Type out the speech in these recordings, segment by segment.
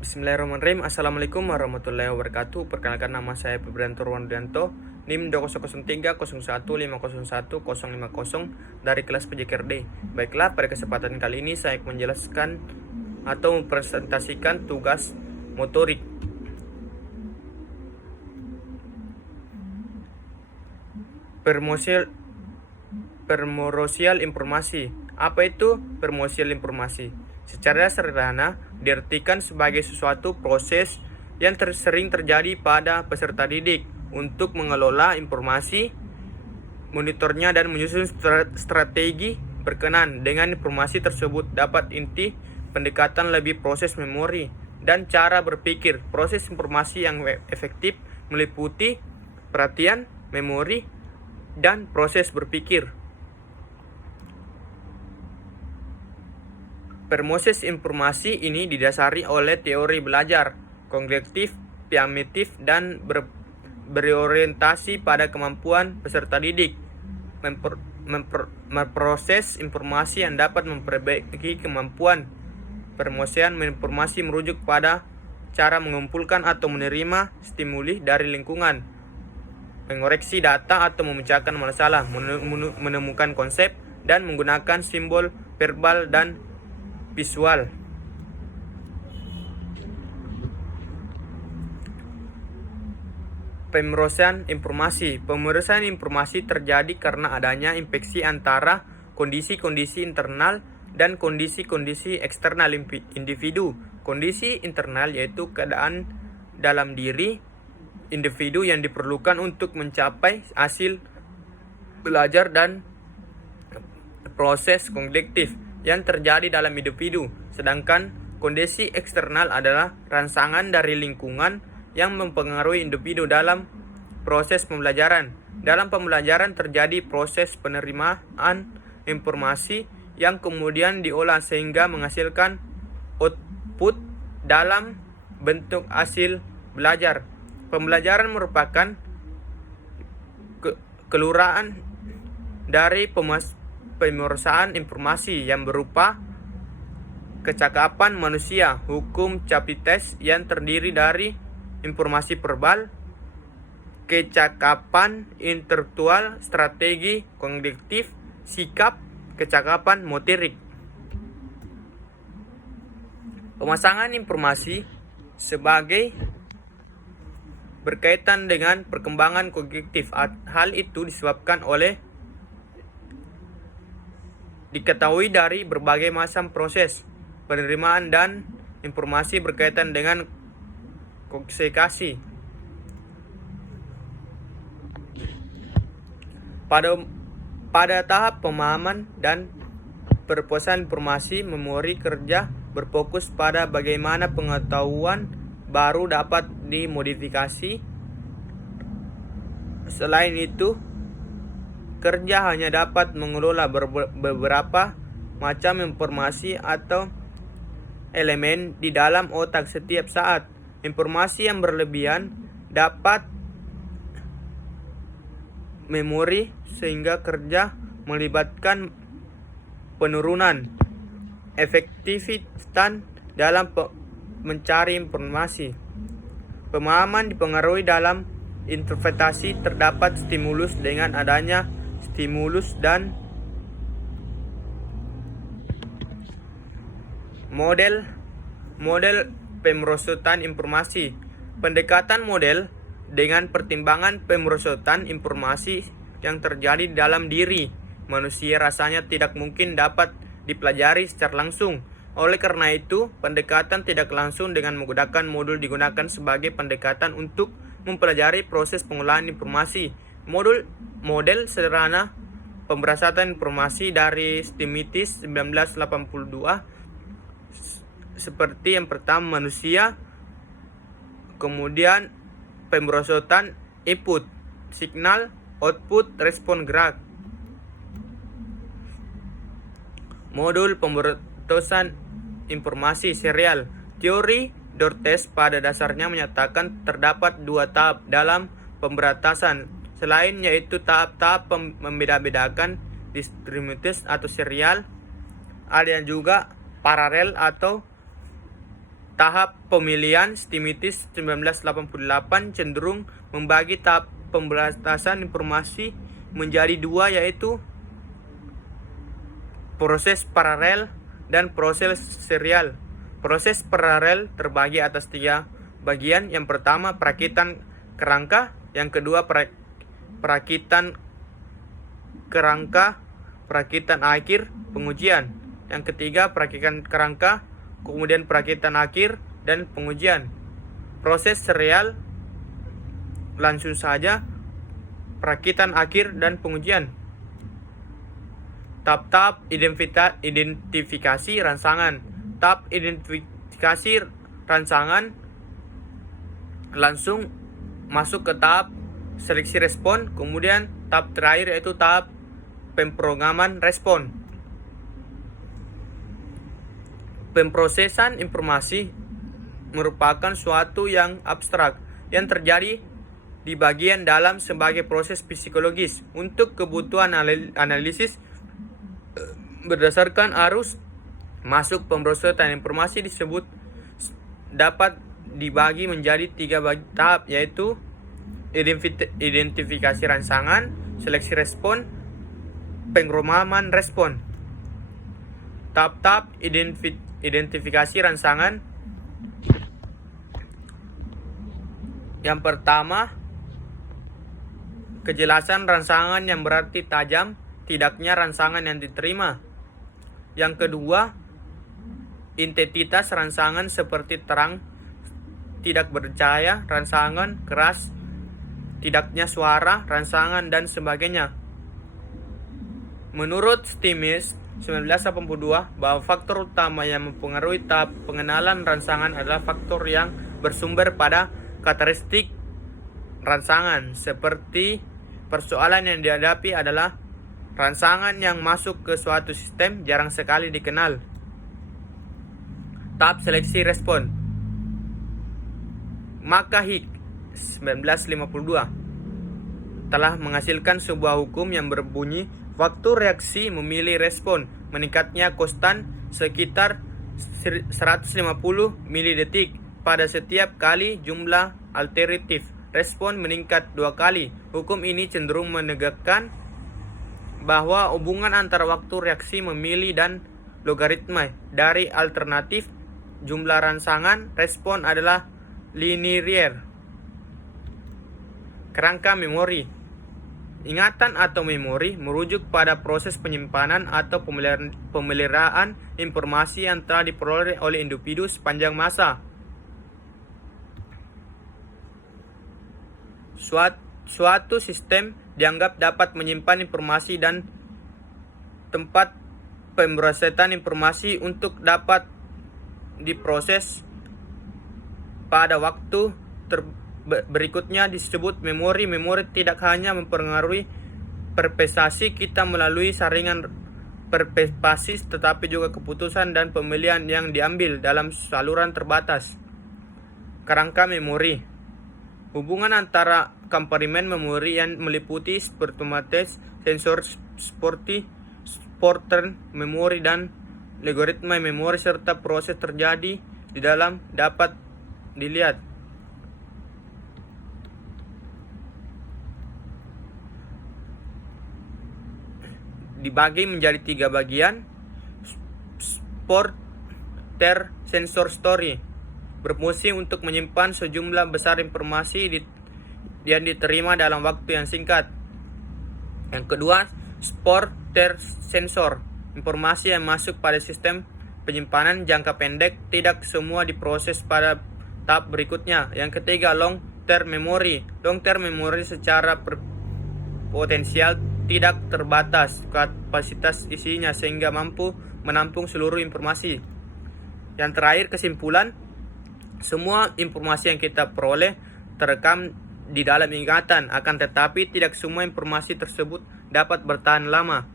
Bismillahirrahmanirrahim. Assalamualaikum warahmatullahi wabarakatuh. Perkenalkan, nama saya Febrianto Ruandianto, NIM 200301151050 dari kelas PJKRD. Baiklah, pada kesempatan kali ini saya akan menjelaskan atau mempresentasikan tugas motorik. Permorosial informasi. Apa itu permorosial informasi? Secara sederhana, diartikan sebagai suatu proses yang sering terjadi pada peserta didik untuk mengelola informasi, monitornya, dan menyusun strategi berkenan dengan informasi tersebut. Dapat inti pendekatan lebih proses memori dan cara berpikir. Proses informasi yang efektif meliputi perhatian, memori, dan proses berpikir. Proses informasi ini didasari oleh teori belajar kognitif, primitif, dan berorientasi pada kemampuan peserta didik. Memproses informasi yang dapat memperbaiki kemampuan. Permosian informasi merujuk pada cara mengumpulkan atau menerima stimuli dari lingkungan, mengoreksi data atau memecahkan masalah, menemukan konsep, dan menggunakan simbol verbal dan visual. Pemrosesan informasi. Pemrosesan informasi terjadi karena adanya infeksi antara kondisi-kondisi internal dan kondisi-kondisi eksternal individu. Kondisi internal yaitu keadaan dalam diri individu yang diperlukan untuk mencapai hasil belajar dan proses kognitif yang terjadi dalam individu. Sedangkan kondisi eksternal adalah rangsangan dari lingkungan yang mempengaruhi individu dalam proses pembelajaran. Dalam pembelajaran terjadi proses penerimaan informasi yang kemudian diolah sehingga menghasilkan output dalam bentuk hasil belajar. Pembelajaran merupakan kelurahan dari pemrosesan informasi yang berupa kecakapan manusia, hukum Capites yang terdiri dari informasi verbal, kecakapan intelektual, strategi kognitif, sikap, kecakapan motorik. Pemasangan informasi sebagai berkaitan dengan perkembangan kognitif. Hal itu disebabkan oleh diketahui dari berbagai macam proses penerimaan dan informasi berkaitan dengan komunikasi. Pada tahap pemahaman dan perprosessan informasi, memori kerja berfokus pada bagaimana pengetahuan baru dapat dimodifikasi. Selain itu, kerja hanya dapat mengelola beberapa macam informasi atau elemen di dalam otak setiap saat. Informasi yang berlebihan dapat memori sehingga kerja melibatkan penurunan efektivitas dalam mencari informasi. Pemahaman dipengaruhi dalam interpretasi. Terdapat stimulus. Dengan adanya stimulus dan model pemrosesan informasi. Pendekatan model dengan pertimbangan pemrosesan informasi yang terjadi dalam diri manusia rasanya tidak mungkin dapat dipelajari secara langsung. Oleh karena itu, pendekatan tidak langsung dengan menggunakan modul digunakan sebagai pendekatan untuk mempelajari proses pengolahan informasi. Model sederhana pemrosesan informasi dari Stimitis 1982 seperti yang pertama manusia, kemudian pemrosesan input, signal, output, respon gerak. Modul pemrosesan informasi serial. Teori Dortes pada dasarnya menyatakan terdapat dua tahap dalam pemberantasan selain, yaitu tahap-tahap membeda-bedakan distributed atau serial, ada yang juga paralel atau tahap pemilihan Stimitis 1988 cenderung membagi tahap pemberantasan informasi menjadi dua, yaitu proses paralel dan proses serial. Proses paralel terbagi atas tiga bagian. Yang pertama, perakitan kerangka. Yang kedua, perakitan kerangka, perakitan akhir, pengujian. Yang ketiga, perakitan kerangka, kemudian perakitan akhir, dan pengujian. Proses serial langsung saja perakitan akhir dan pengujian. Tahap-tahap identifikasi rangsangan. Tahap identifikasi rangsangan langsung masuk ke tahap seleksi respon, kemudian tahap terakhir yaitu tahap pemrograman respon. Pemrosesan informasi merupakan suatu yang abstrak yang terjadi di bagian dalam sebagai proses psikologis untuk kebutuhan analisis berdasarkan arus masuk. Pemrosesan informasi disebut dapat dibagi menjadi tiga tahap, yaitu identifikasi rangsangan, seleksi respon, pemrograman respon. Tahap-tahap identifikasi rangsangan. Yang pertama, kejelasan rangsangan yang berarti tajam tidaknya rangsangan yang diterima. Yang kedua, intensitas rangsangan seperti terang, tidak bercahaya, rangsangan keras, tidaknya suara, rangsangan, dan sebagainya. Menurut Stimitis 1982, bahwa faktor utama yang mempengaruhi tahap pengenalan rangsangan adalah faktor yang bersumber pada karakteristik rangsangan. Seperti persoalan yang dihadapi adalah rangsangan yang masuk ke suatu sistem jarang sekali dikenal. Tahap seleksi respon. Maka Hicks 1952 telah menghasilkan sebuah hukum yang berbunyi waktu reaksi memilih respon meningkatnya konstan sekitar 150 milidetik pada setiap kali jumlah alternatif respon meningkat 2 kali. Hukum ini cenderung menegakkan bahwa hubungan antara waktu reaksi memilih dan logaritma dari alternatif jumlah rangsangan respon adalah linear. Kerangka memori. Ingatan atau memori merujuk pada proses penyimpanan atau pemeliharaan informasi yang telah diperoleh oleh individu sepanjang masa. Suatu sistem dianggap dapat menyimpan informasi dan tempat pemrosesan informasi untuk dapat diproses pada waktu berikutnya disebut memori. Memori tidak hanya mempengaruhi perspektif kita melalui saringan perspektif, tetapi juga keputusan dan pemilihan yang diambil dalam saluran terbatas. Kerangka memori. Hubungan antara kompartemen memori yang meliputi spermatomates, sensor seperti short-term memori dan logaritma memori serta proses terjadi di dalam dapat dilihat. Dibagi menjadi 3 bagian. Short-term sensor story berfungsi untuk menyimpan sejumlah besar informasi yang diterima dalam waktu yang singkat. Yang kedua, short-term sensor, informasi yang masuk pada sistem penyimpanan jangka pendek, tidak semua diproses pada tahap berikutnya. Yang ketiga, long-term memory. Long-term memory secara potensial tidak terbatas kapasitas isinya sehingga mampu menampung seluruh informasi. Yang terakhir, kesimpulan. Semua informasi yang kita peroleh terekam di dalam ingatan, akan tetapi tidak semua informasi tersebut dapat bertahan lama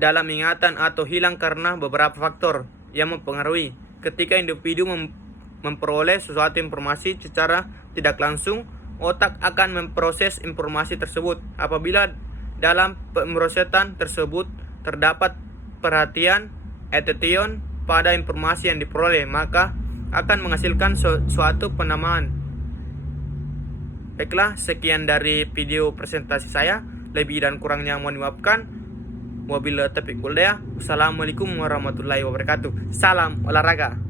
dalam ingatan atau hilang karena beberapa faktor yang mempengaruhi. Ketika individu memperoleh suatu informasi secara tidak langsung, otak akan memproses informasi tersebut. Apabila dalam pemrosesan tersebut terdapat perhatian, attention, pada informasi yang diperoleh, maka akan menghasilkan suatu penamaan. Baiklah, sekian dari video presentasi saya. Lebih dan kurangnya mohon dimaafkan. Wabillahi taufiq wal hidayah. Wassalamualaikum warahmatullahi wabarakatuh. Salam olahraga.